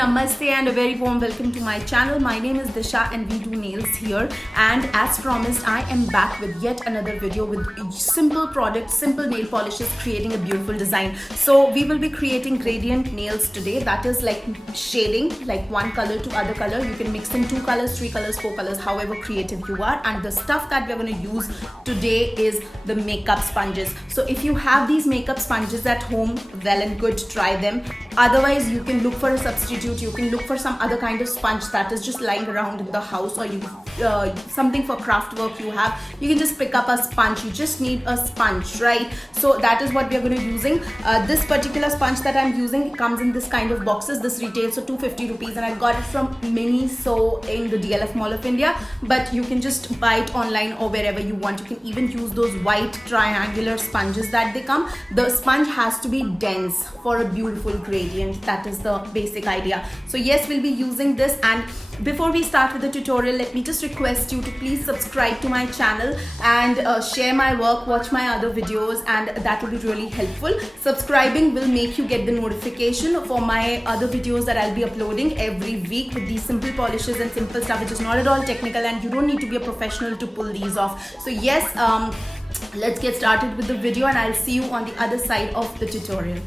Namaste and a very warm welcome to my channel. My name is Disha and we do nails here, and as promised I am back with yet another video with simple products, simple nail polishes creating a beautiful design. So we will be creating gradient nails today, that is like shading, like one color to other color. You can mix in 2 colors, 3 colors, 4 colors, however creative you are. And the stuff that we're going to use today is the makeup sponges. So if you have these makeup sponges at home, well and good, try them. Otherwise you can look for a substitute. You can look for some other kind of sponge that is just lying around in the house, or you something for craft work you have. You can just pick up a sponge. You just need a sponge, right? So that is what we are going to be using. This particular sponge that I'm using comes in this kind of boxes. This retails for 250 rupees and I got it from Miniso in the DLF Mall of India, but you can just buy it online or wherever you want. You can even use those white triangular sponges that they come. The sponge has to be dense for a beautiful gradient. That is the basic idea. So yes, we'll be using this. And before we start with the tutorial, let me just request you to please subscribe to my channel and share my work, watch my other videos, and that will be really helpful. Subscribing will make you get the notification for my other videos that I'll be uploading every week with these simple polishes and simple stuff which is not at all technical, and you don't need to be a professional to pull these off. So yes, let's get started with the video and I'll see you on the other side of the tutorial.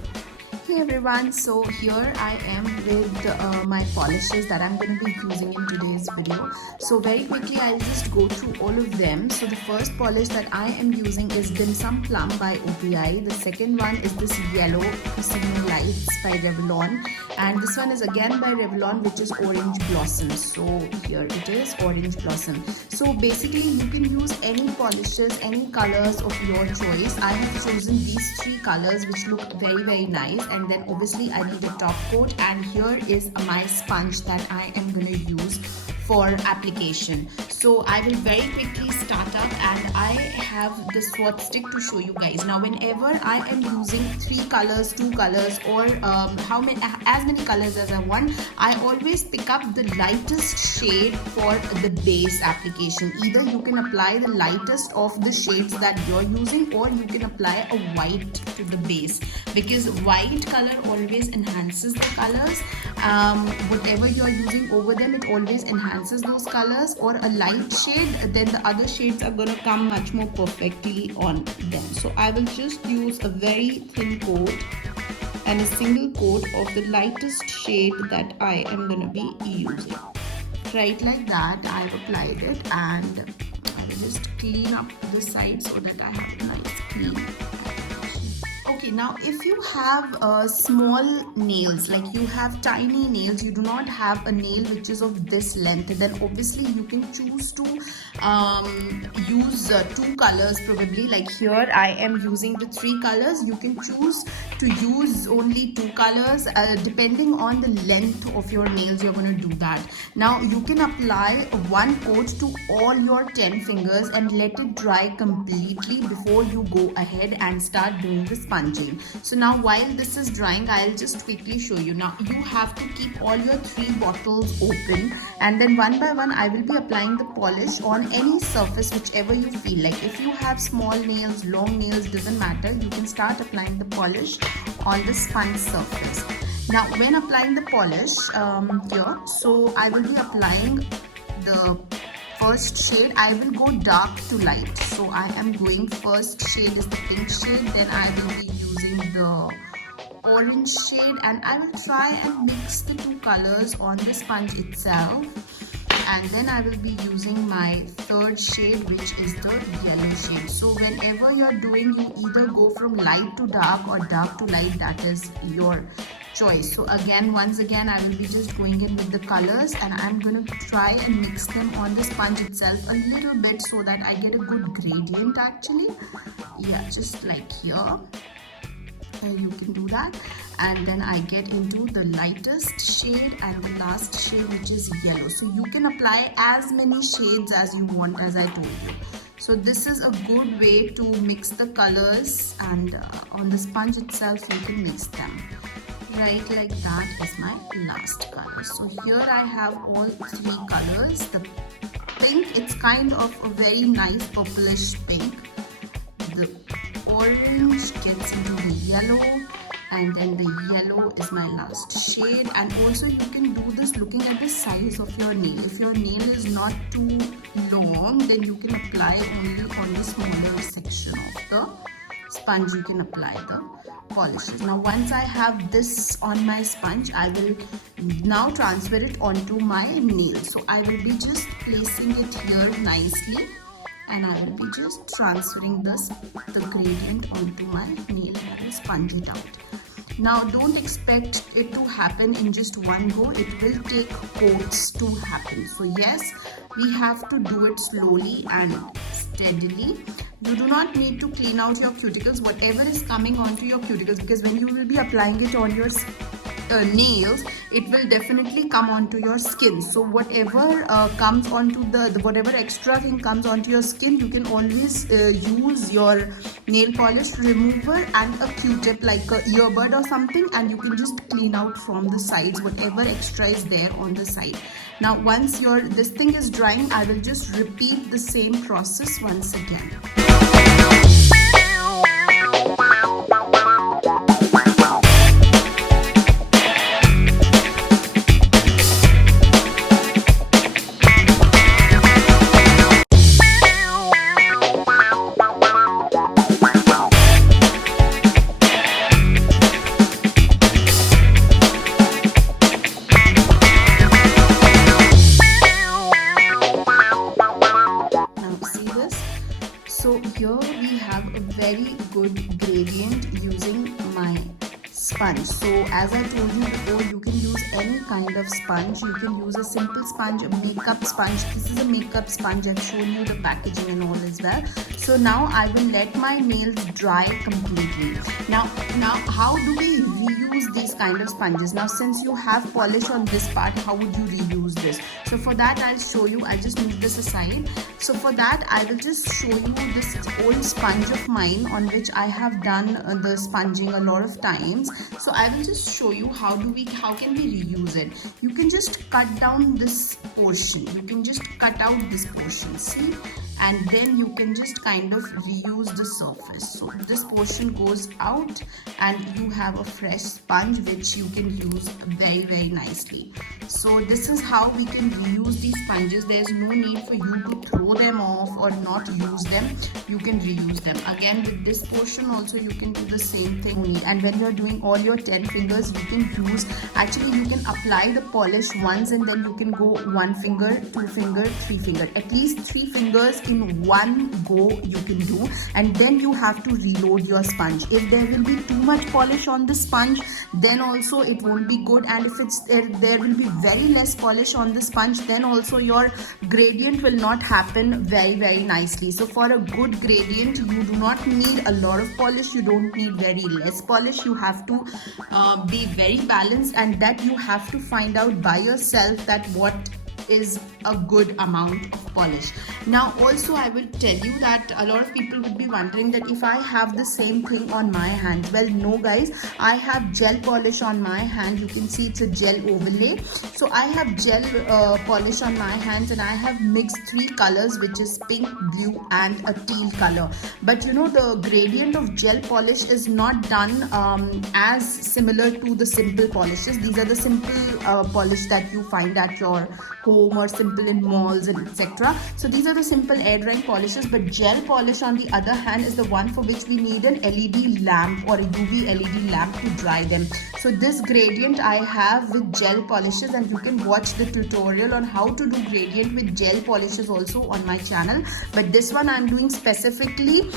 Hey everyone, so here I am with my polishes that I'm going to be using in today's video. So very quickly I'll just go through all of them. So the first polish that I am using is Dim Sum Plum by OPI. The second one is this yellow Precision Lights by Revlon, and this one is again by Revlon, which is Orange Blossom. So here it is, Orange Blossom. So basically you can use any polishes, any colors of your choice. I have chosen these 3 colors which look very nice. And then obviously I need a top coat, and here is my sponge that I am going to use for application. So I will very quickly start up, and I have the swatch stick to show you guys. Now whenever I am using 3 colors, 2 colors, or as many colors as I want, I always pick up the lightest shade for the base application. Either you can apply the lightest of the shades that you're using, or you can apply a white to the base, because white color always enhances the colors. Whatever you're using over them, it always enhances those colors. Or a light shade, then the other shades are gonna come much more perfectly on them. So I will just use a very thin coat and a single coat of the lightest shade that I am gonna be using. Right like that, I've applied it, and I will just clean up the side so that I have a nice clean. Okay, now if you have small nails, like you have tiny nails, you do not have a nail which is of this length, then obviously you can choose to use 2 colors probably. Like here I am using the 3 colors. You can choose to use only 2 colors depending on the length of your nails. You're going to do that. Now you can apply 1 coat to all your 10 fingers and let it dry completely before you go ahead and start doing the sponging. So now while this is drying, I'll just quickly show you. Now you have to keep all your 3 bottles open, and then one by one I will be applying the polish on any surface whichever you feel like. If you have small nails, long nails, doesn't matter, you can start applying the polish on the sponge surface. Now when applying the polish here, so I will be applying the first shade. I will go dark to light. So I am going, first shade is the pink shade, then I will be using the orange shade, and I will try and mix the 2 colors on the sponge itself. And then I will be using my third shade, which is the yellow shade. So whenever you're doing, you either go from light to dark or dark to light. That is your choice. So again, once again, I will be just going in with the colors, and I'm going to try and mix them on the sponge itself a little bit so that I get a good gradient actually. Yeah, just like here. You can do that, and then I get into the lightest shade and the last shade, which is yellow. So you can apply as many shades as you want, as I told you. So this is a good way to mix the colors, and on the sponge itself you can mix them. Right like that is my last color. So here I have all 3 colors. The pink, it's kind of a very nice purplish pink. The orange gets into the yellow, and then the yellow is my last shade. And also you can do this looking at the size of your nail. If your nail is not too long, then you can apply only on the smaller section of the sponge. You can apply the polishes. Now once I have this on my sponge, I will now transfer it onto my nail. So I will be just placing it here nicely, and I will be just transferring the gradient onto my nail, and I will sponge it out. Now don't expect it to happen in just one go. It will take coats to happen. So yes, we have to do it slowly and steadily. You do not need to clean out your cuticles, whatever is coming onto your cuticles, because when you will be applying it on your nails, it will definitely come onto your skin. So whatever comes onto the whatever extra thing comes onto your skin, you can always use your nail polish remover and a q-tip like a earbud or something, and you can just clean out from the sides whatever extra is there on the side. Now once this thing is drying, I will just repeat the same process once again. So here we have a very good gradient using my sponge. So as I told you before, you can use any kind of sponge. You can use a simple sponge, a makeup sponge. This is a makeup sponge. I've shown you the packaging and all as well. So now I will let my nails dry completely. Now how do we reuse these kind of sponges? Now since you have polish on this part, how would you reuse this? So for that I'll show you. I'll just move this aside. So for that I will just show you this old sponge of mine on which I have done the sponging a lot of times. So I will just show you how can we reuse it. You can just cut down this portion. You can just cut out this portion, see? And then you can just kind of reuse the surface. So this portion goes out and you have a fresh sponge which you can use very nicely. So this is how we can reuse these sponges. There's no need for you to throw them off or not use them. You can reuse them. Again, with this portion also you can do the same thing. And when you're doing all your 10 fingers, you can you can apply the polish once and then you can go 1 finger, 2 finger, 3 finger. At least 3 fingers in one go you can do, and then you have to reload your sponge. If there will be too much polish on the sponge, then also it won't be good, and if there will be very less polish on the sponge, then also your gradient will not happen very nicely. So for a good gradient, you do not need a lot of polish, you don't need very less polish. You have to be very balanced, and that you have to find out by yourself that what is a good amount of polish. Now also I will tell you that a lot of people would be wondering that if I have the same thing on my hand. Well, no guys, I have gel polish on my hand. You can see it's a gel overlay. So I have gel polish on my hands, and I have mixed 3 colors, which is pink, blue and a teal color. But you know, the gradient of gel polish is not done as similar to the simple polishes. These are the simple polish that you find at your home or simple in malls and etc. So these are the simple air drying polishes, but gel polish on the other hand is the one for which we need an LED lamp or a UV LED lamp to dry them. So this gradient I have with gel polishes, and you can watch the tutorial on how to do gradient with gel polishes also on my channel. But this one I'm doing specifically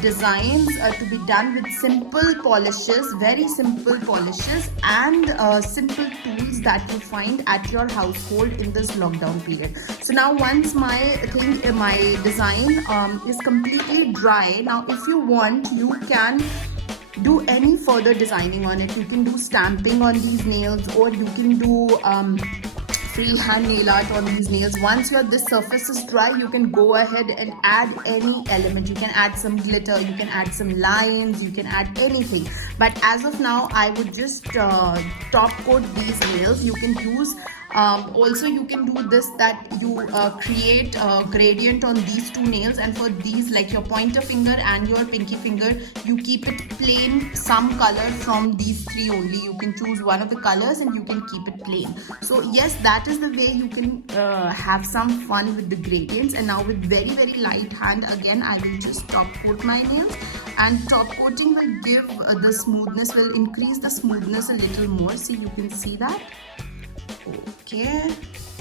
designs to be done with simple polishes, very simple polishes, and simple tools that you find at your household in this lockdown period. So now once my design is completely dry, now if you want, you can do any further designing on it. You can do stamping on these nails, or you can do freehand nail art on these nails. Once this surface is dry, you can go ahead and add any element. You can add some glitter, you can add some lines, you can add anything. But as of now, I would just top coat these nails. You can use Also you can do this, that you create a gradient on these two nails, and for these, like your pointer finger and your pinky finger, you keep it plain, some color from these three only. You can choose one of the colors and you can keep it plain. So yes, that is the way you can have some fun with the gradients. And now with very light hand, again I will just top coat my nails, and top coating will give the smoothness, will increase the smoothness a little more. See, you can see that. Okay,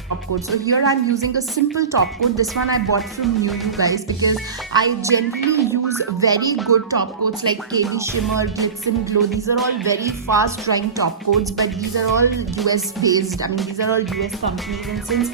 top coat. So here I'm using a simple top coat. This one I bought from you guys, because I generally use very good top coats like KD Shimmer, Glitz and Glow. These are all very fast drying top coats, but these are all US based. I mean, these are all US companies, and since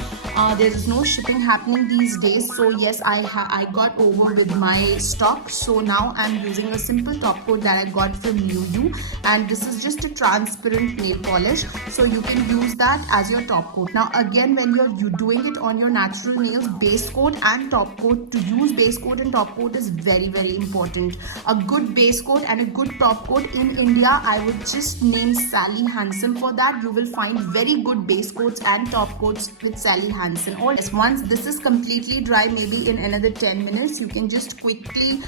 there is no shipping happening these days, so yes, I got over with my stock. So now I'm using a simple top coat that I got from you, and this is just a transparent nail polish, so you can use that as your top coat. Now again, when you're doing it on your natural nails, base coat and top coat, to use base coat and top coat is very important. A good base coat and a good top coat in India, I would just name Sally Hansen for that. You will find very good base coats and top coats with Sally Hansen. Or yes, once this is completely dry, maybe in another 10 minutes, you can just quickly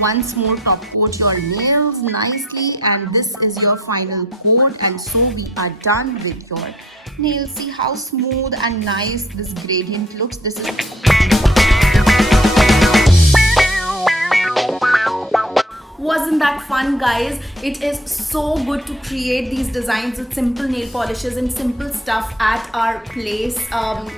once more top coat your nails nicely, and this is your final coat. And so we are done with your nails. See how smooth and nice this gradient looks. This is Wasn't that fun, guys? It is so good to create these designs with simple nail polishes and simple stuff at our place.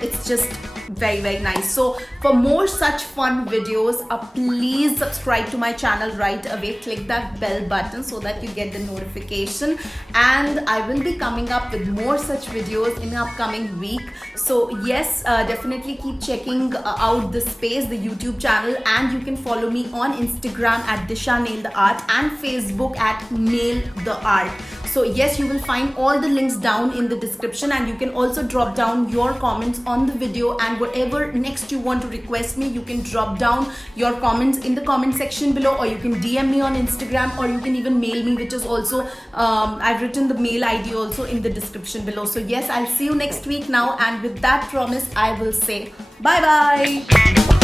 It's just very nice. So for more such fun videos, please subscribe to my channel right away. Click that bell button so that you get the notification, and I will be coming up with more such videos in the upcoming week. So yes, definitely keep checking out this space, the YouTube channel, and you can follow me on Instagram at Disha Nail the Art and Facebook at Nail the Art. So yes, you will find all the links down in the description, and you can also drop down your comments on the video, and whatever next you want to request me, you can drop down your comments in the comment section below, or you can DM me on Instagram, or you can even mail me, which is also I've written the mail ID also in the description below. So yes, I'll see you next week now, and with that promise, I will say bye bye.